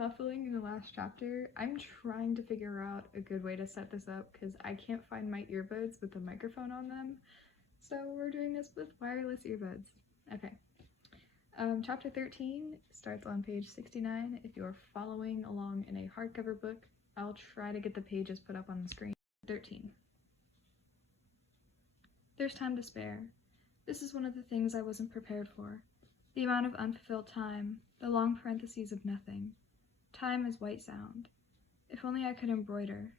muffling in the last chapter. I'm trying to figure out a good way to set this up because I can't find my earbuds with the microphone on them. So we're doing this with wireless earbuds. Okay. Chapter 13 starts on page 69. If you're following along in a hardcover book, I'll try to get the pages put up on the screen. 13. There's time to spare. This is one of the things I wasn't prepared for. The amount of unfulfilled time, the long parentheses of nothing. Time is white sound. If only I could embroider,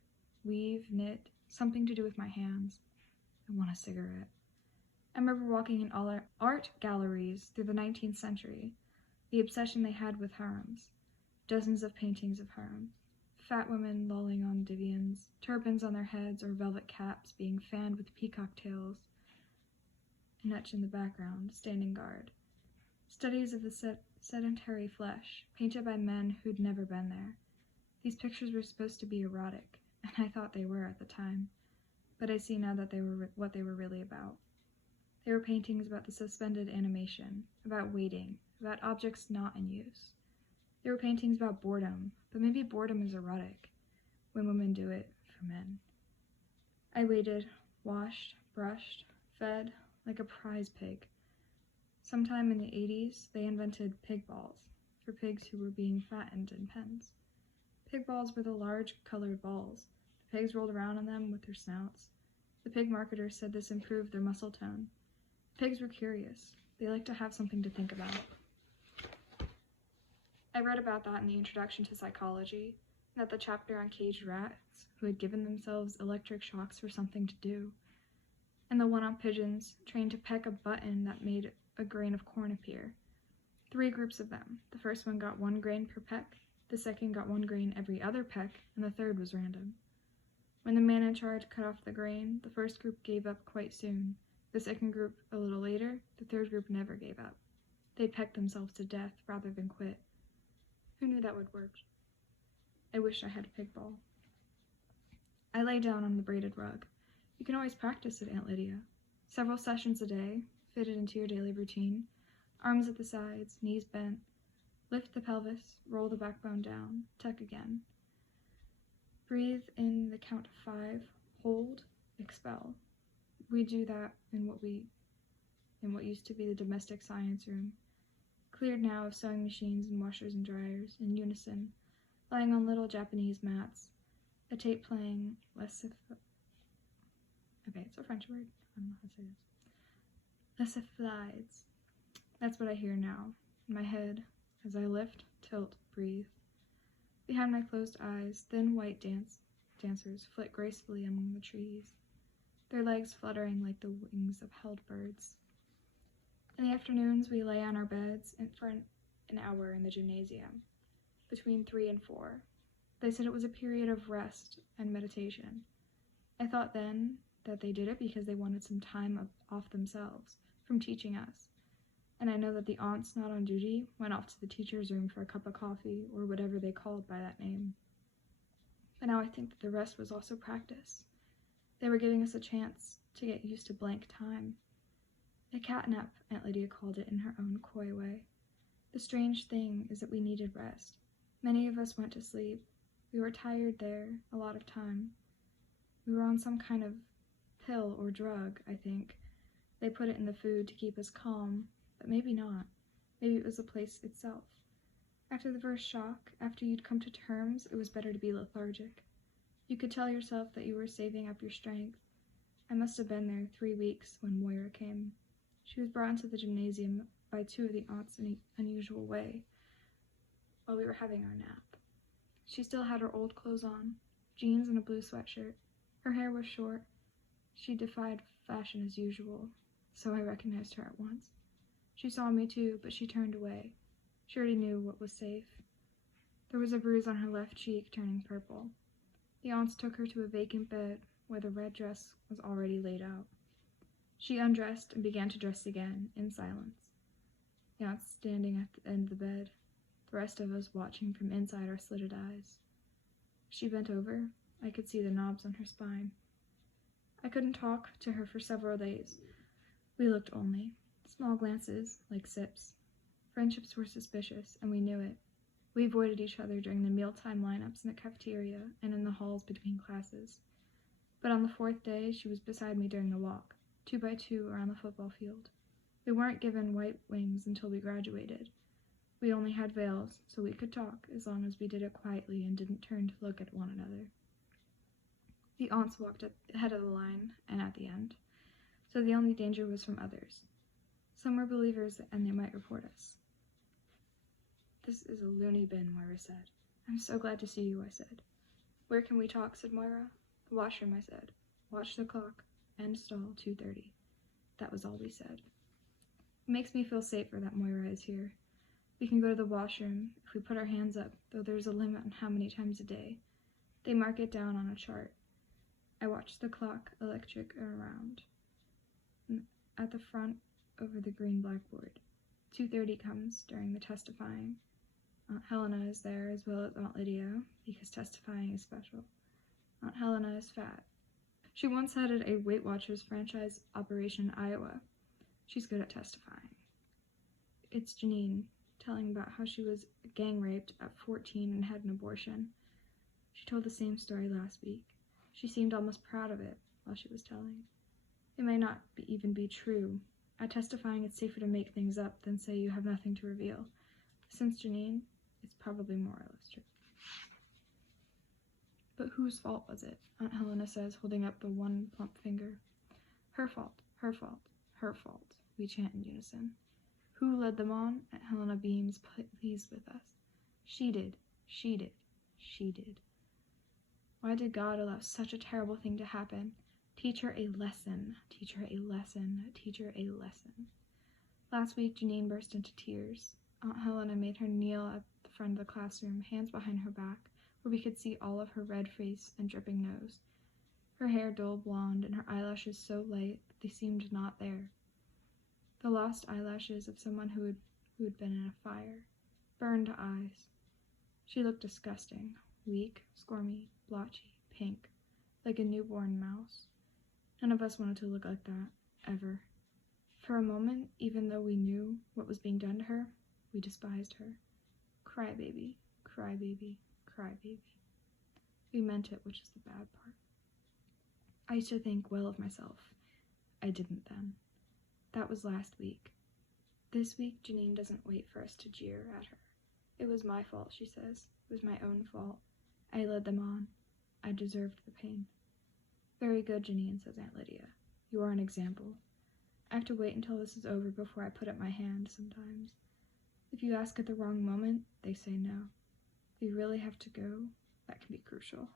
weave, knit, something to do with my hands. I want a cigarette. I remember walking in all art galleries through the 19th century, the obsession they had with harems, dozens of paintings of harems, fat women lolling on divans, turbans on their heads or velvet caps being fanned with peacock tails, an etch in the background, standing guard. Studies of the sedentary flesh, painted by men who'd never been there. These pictures were supposed to be erotic, and I thought they were at the time, but I see now that they were what they were really about. They were paintings about the suspended animation, about waiting, about objects not in use. They were paintings about boredom, but maybe boredom is erotic, when women do it for men. I waited, washed, brushed, fed, like a prize pig. Sometime in the 80s, they invented pig balls, for pigs who were being fattened in pens. Pig balls were the large, colored balls. The pigs rolled around on them with their snouts. The pig marketers said this improved their muscle tone. Pigs were curious. They liked to have something to think about. I read about that in the Introduction to Psychology, and at the chapter on caged rats who had given themselves electric shocks for something to do, and the one on pigeons trained to peck a button that made a grain of corn appear. 3 groups of them. The first one got 1 grain per peck, the second got 1 grain every other peck, and the third was random. When the man in charge cut off the grain, the first group gave up quite soon. The second group a little later, the third group never gave up. They pecked themselves to death rather than quit. Who knew that would work? I wish I had a pig ball. I lay down on the braided rug. You can always practice it, Aunt Lydia. Several sessions a day, fitted into your daily routine. Arms at the sides, knees bent. Lift the pelvis, roll the backbone down, tuck again. Breathe in the count of 5, hold, expel. We do that in what used to be the domestic science room, cleared now of sewing machines and washers and dryers, in unison, lying on little Japanese mats, a tape playing it's a French word, I don't know how to say this. Laissez-flides. That's what I hear now, in my head, as I lift, tilt, breathe. Behind my closed eyes, thin white dancers flit gracefully among the trees, their legs fluttering like the wings of held birds. In the afternoons, we lay on our beds for an hour in the gymnasium, between 3 and 4. They said it was a period of rest and meditation. I thought then that they did it because they wanted some time off themselves from teaching us. And I know that the aunts not on duty went off to the teacher's room for a cup of coffee or whatever they called by that name. But now I think that the rest was also practice. They were giving us a chance to get used to blank time. A catnap, Aunt Lydia called it in her own coy way. The strange thing is that we needed rest. Many of us went to sleep. We were tired there a lot of time. We were on some kind of pill or drug, I think. They put it in the food to keep us calm, but maybe not. Maybe it was the place itself. After the first shock, after you'd come to terms, it was better to be lethargic. You could tell yourself that you were saving up your strength. I must have been there 3 weeks when Moira came. She was brought into the gymnasium by 2 of the aunts in an unusual way, while we were having our nap. She still had her old clothes on, jeans and a blue sweatshirt. Her hair was short. She defied fashion as usual, so I recognized her at once. She saw me too, but she turned away. She already knew what was safe. There was a bruise on her left cheek turning purple. The aunts took her to a vacant bed where the red dress was already laid out. She undressed and began to dress again, in silence. The aunts standing at the end of the bed, the rest of us watching from inside our slitted eyes. She bent over. I could see the knobs on her spine. I couldn't talk to her for several days. We looked only. Small glances, like sips. Friendships were suspicious, and we knew it. We avoided each other during the mealtime lineups in the cafeteria and in the halls between classes. But on the fourth day, she was beside me during the walk, 2 by 2 around the football field. We weren't given white wings until we graduated. We only had veils, so we could talk as long as we did it quietly and didn't turn to look at one another. The aunts walked at the head of the line and at the end, so the only danger was from others. Some were believers and they might report us. "This is a loony bin," Moira said. "I'm so glad to see you," I said. "Where can we talk?" said Moira. "The washroom," I said. "Watch the clock. End stall, 2:30. That was all we said. It makes me feel safer that Moira is here. We can go to the washroom if we put our hands up, though there's a limit on how many times a day. They mark it down on a chart. I watched the clock electric around. At the front, over the green blackboard. 2:30 comes during the testifying. Aunt Helena is there as well as Aunt Lydia, because testifying is special. Aunt Helena is fat. She once headed a Weight Watchers franchise operation in Iowa. She's good at testifying. It's Janine, telling about how she was gang raped at 14 and had an abortion. She told the same story last week. She seemed almost proud of it while she was telling. It may not even be true. At testifying, it's safer to make things up than say you have nothing to reveal. Since Janine, it's probably more or less true. But whose fault was it? Aunt Helena says, holding up the one plump finger. Her fault, her fault, her fault, we chant in unison. Who led them on? Aunt Helena beams, pleased with us. She did, she did, she did. Why did God allow such a terrible thing to happen? Teach her a lesson, teach her a lesson, teach her a lesson. Last week, Janine burst into tears. Aunt Helena made her kneel at the front of the classroom, hands behind her back, where we could see all of her red face and dripping nose. Her hair dull blonde and her eyelashes so light that they seemed not there. The lost eyelashes of someone who had been in a fire. Burned eyes. She looked disgusting, weak, squirmy, blotchy, pink, like a newborn mouse. None of us wanted to look like that, ever. For a moment, even though we knew what was being done to her, we despised her. Crybaby, crybaby, crybaby. We meant it, which is the bad part. I used to think well of myself. I didn't then. That was last week. This week, Janine doesn't wait for us to jeer at her. It was my fault, she says. It was my own fault. I led them on. I deserved the pain. Very good, Janine, says Aunt Lydia. You are an example. I have to wait until this is over before I put up my hand sometimes. If you ask at the wrong moment, they say no. If you really have to go, that can be crucial.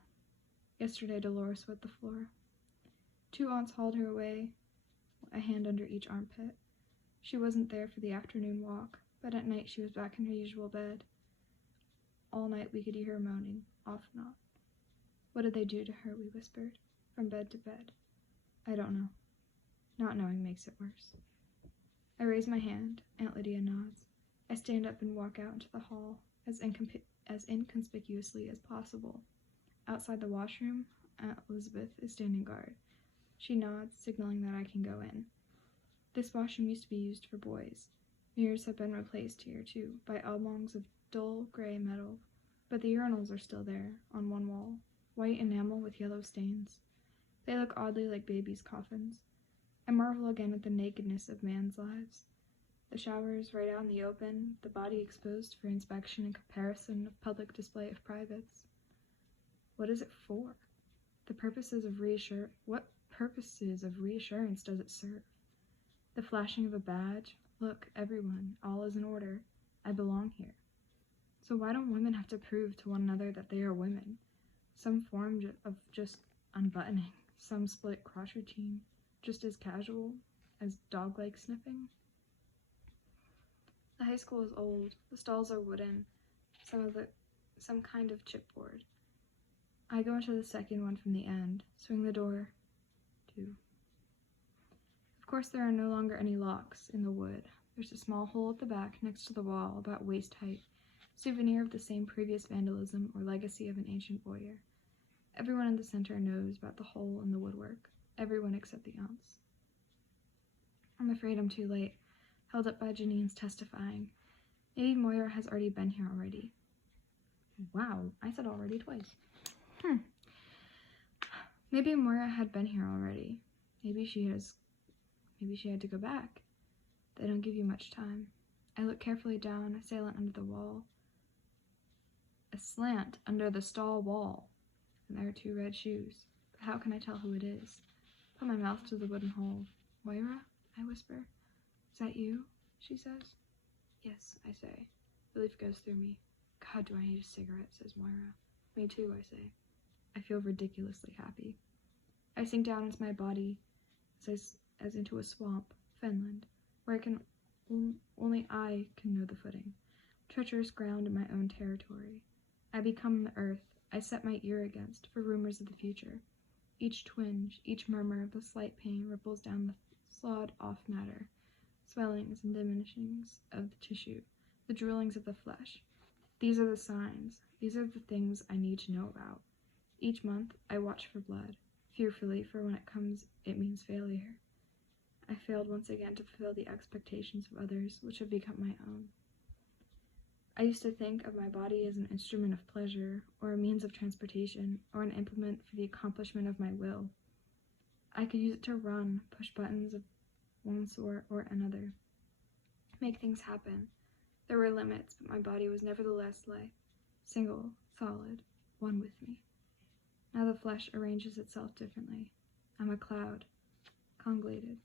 Yesterday, Dolores swept the floor. 2 aunts hauled her away, a hand under each armpit. She wasn't there for the afternoon walk, but at night she was back in her usual bed. All night we could hear her moaning, off and on. What did they do to her, we whispered, from bed to bed. I don't know. Not knowing makes it worse. I raise my hand. Aunt Lydia nods. I stand up and walk out into the hall, as inconspicuously as possible. Outside the washroom, Aunt Elizabeth is standing guard. She nods, signaling that I can go in. This washroom used to be used for boys. Mirrors have been replaced here, too, by oblongs of dull gray metal, but the urinals are still there, on one wall, white enamel with yellow stains. They look oddly like babies' coffins. I marvel again at the nakedness of man's lives. The showers right out in the open, the body exposed for inspection and comparison of public display of privates. What is it for? What purposes of reassurance does it serve? The flashing of a badge? Look, everyone, all is in order. I belong here. So why don't women have to prove to one another that they are women? Some form of just unbuttoning, some split crotch routine, just as casual as dog-like sniffing? The high school is old. The stalls are wooden, some kind of chipboard. I go into the second one from the end, swing the door, too. Of course, there are no longer any locks in the wood. There's a small hole at the back next to the wall, about waist height, souvenir of the same previous vandalism or legacy of an ancient voyeur. Everyone in the center knows about the hole in the woodwork. Everyone except the aunts. I'm afraid I'm too late, held up by Janine's testifying. Maybe Moira has already been here already. Wow, I said already twice. Maybe Moira had been here already. Maybe she had to go back. They don't give you much time. I look carefully down, assailant under the wall. A slant under the stall wall. And there are 2 red shoes. But how can I tell who it is? Put my mouth to the wooden hole. Moira? I whisper. Is that you? She says. Yes, I say. Relief goes through me. God, do I need a cigarette, says Moira. Me too, I say. I feel ridiculously happy. I sink down into my body as into a swamp, fenland, where only I can know the footing. Treacherous ground in my own territory. I become the earth I set my ear against for rumors of the future. Each twinge, each murmur of the slight pain ripples down the sawed-off matter, swellings and diminishings of the tissue, the droolings of the flesh. These are the signs. These are the things I need to know about. Each month, I watch for blood, fearfully, for when it comes, it means failure. I failed once again to fulfill the expectations of others, which have become my own. I used to think of my body as an instrument of pleasure, or a means of transportation, or an implement for the accomplishment of my will. I could use it to run, push buttons of one sort or another, make things happen. There were limits, but my body was nevertheless life, single, solid, one with me. Now the flesh arranges itself differently. I'm a cloud, congelated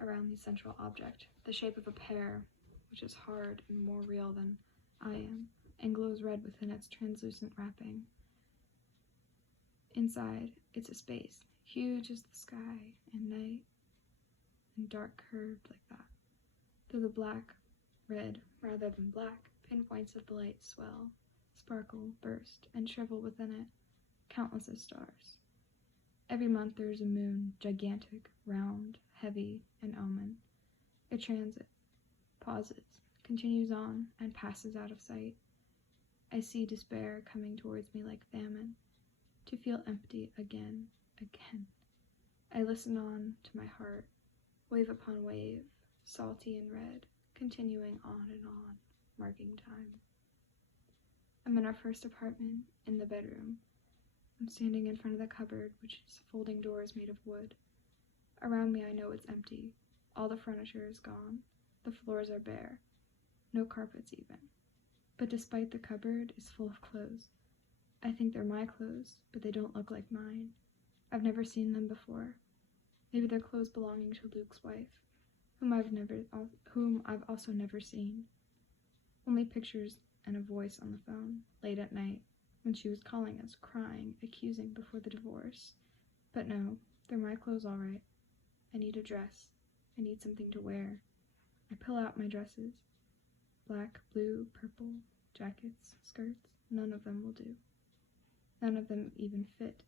around the central object, the shape of a pear, which is hard and more real than I am, and glows red within its translucent wrapping. Inside, it's a space, huge as the sky and night, and dark curved like that. Though the black, red, rather than black, pinpoints of the light swell, sparkle, burst, and shrivel within it, countless of stars. Every month there is a moon, gigantic, round, heavy, and omen. It transits, pauses, continues on, and passes out of sight. I see despair coming towards me like famine, to feel empty again. I listen on to my heart, wave upon wave, salty and red, continuing on and on, marking time. I'm in our first apartment, in the bedroom. I'm standing in front of the cupboard, which is folding doors made of wood. Around me I know it's empty. All the furniture is gone. The floors are bare. No carpets even. But despite the cupboard is full of clothes. I think they're my clothes, but they don't look like mine. I've never seen them before. Maybe they're clothes belonging to Luke's wife, whom I've also never seen. Only pictures and a voice on the phone, late at night, when she was calling us, crying, accusing before the divorce. But no, they're my clothes all right. I need a dress. I need something to wear. I pull out my dresses. Black, blue, purple, jackets, skirts, none of them will do. None of them even fit.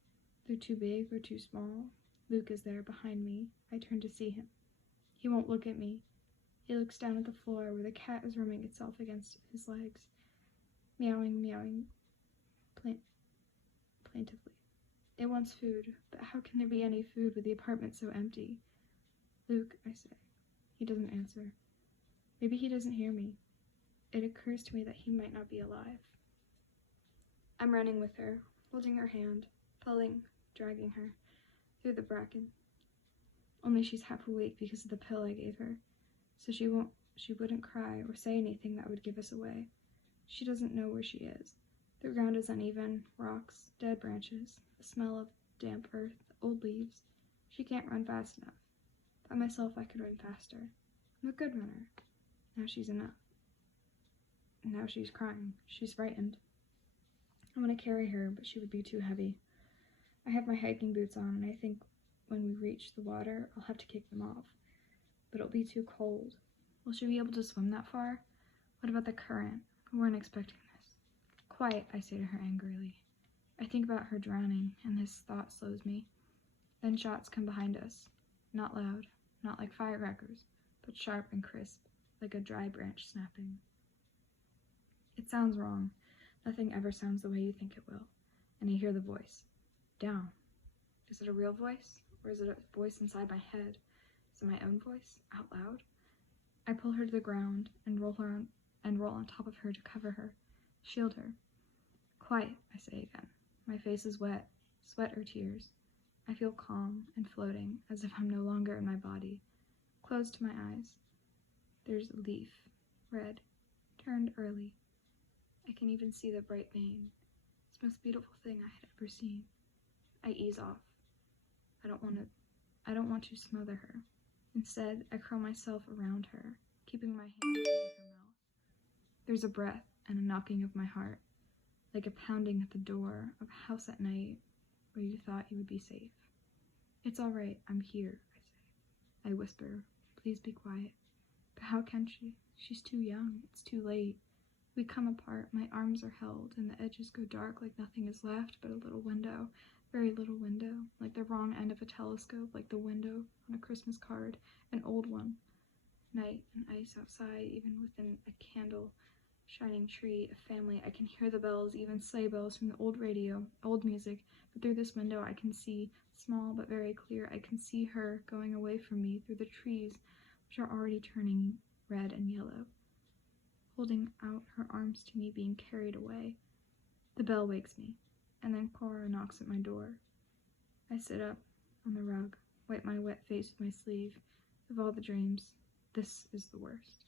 They're too big or too small. Luke is there behind me. I turn to see him. He won't look at me. He looks down at the floor where the cat is rubbing itself against his legs, meowing plaintively. It wants food, but how can there be any food with the apartment so empty? Luke, I say. He doesn't answer. Maybe he doesn't hear me. It occurs to me that he might not be alive. I'm running with her, holding her hand, pulling, dragging her through the bracken. Only she's half awake because of the pill I gave her, so she wouldn't cry or say anything that would give us away. She doesn't know where she is. The ground is uneven, rocks, dead branches, the smell of damp earth, old leaves. She can't run fast enough. By myself I could run faster. I'm a good runner. Now she's enough. Now she's crying. She's frightened. I want to carry her, but she would be too heavy. I have my hiking boots on, and I think when we reach the water, I'll have to kick them off. But it'll be too cold. Will she be able to swim that far? What about the current? We weren't expecting this. Quiet, I say to her angrily. I think about her drowning, and this thought slows me. Then shots come behind us. Not loud, not like firecrackers, but sharp and crisp, like a dry branch snapping. It sounds wrong. Nothing ever sounds the way you think it will. And I hear the voice. Down. Is it a real voice? Or is it a voice inside my head? Is it my own voice? Out loud? I pull her to the ground and roll on top of her to cover her. Shield her. Quiet, I say again. My face is wet, sweat or tears. I feel calm and floating, as if I'm no longer in my body. Close to my eyes. There's a leaf, red, turned early. I can even see the bright vein. It's the most beautiful thing I had ever seen. I ease off. I don't want to smother her. Instead, I curl myself around her, keeping my hand over her mouth. There's a breath and a knocking of my heart, like a pounding at the door of a house at night where you thought you would be safe. It's all right, I'm here, I say. I whisper, please be quiet. But how can she? She's too young, it's too late. We come apart, my arms are held, and the edges go dark like nothing is left but a little window, very little window, like the wrong end of a telescope, like the window on a Christmas card, an old one. Night and ice outside, even within a candle, shining tree, a family. I can hear the bells, even sleigh bells from the old radio, old music, but through this window I can see, small but very clear, I can see her going away from me through the trees, which are already turning red and yellow, holding out her arms to me, being carried away. The bell wakes me, and then Cora knocks at my door. I sit up on the rug, wipe my wet face with my sleeve. Of all the dreams, this is the worst.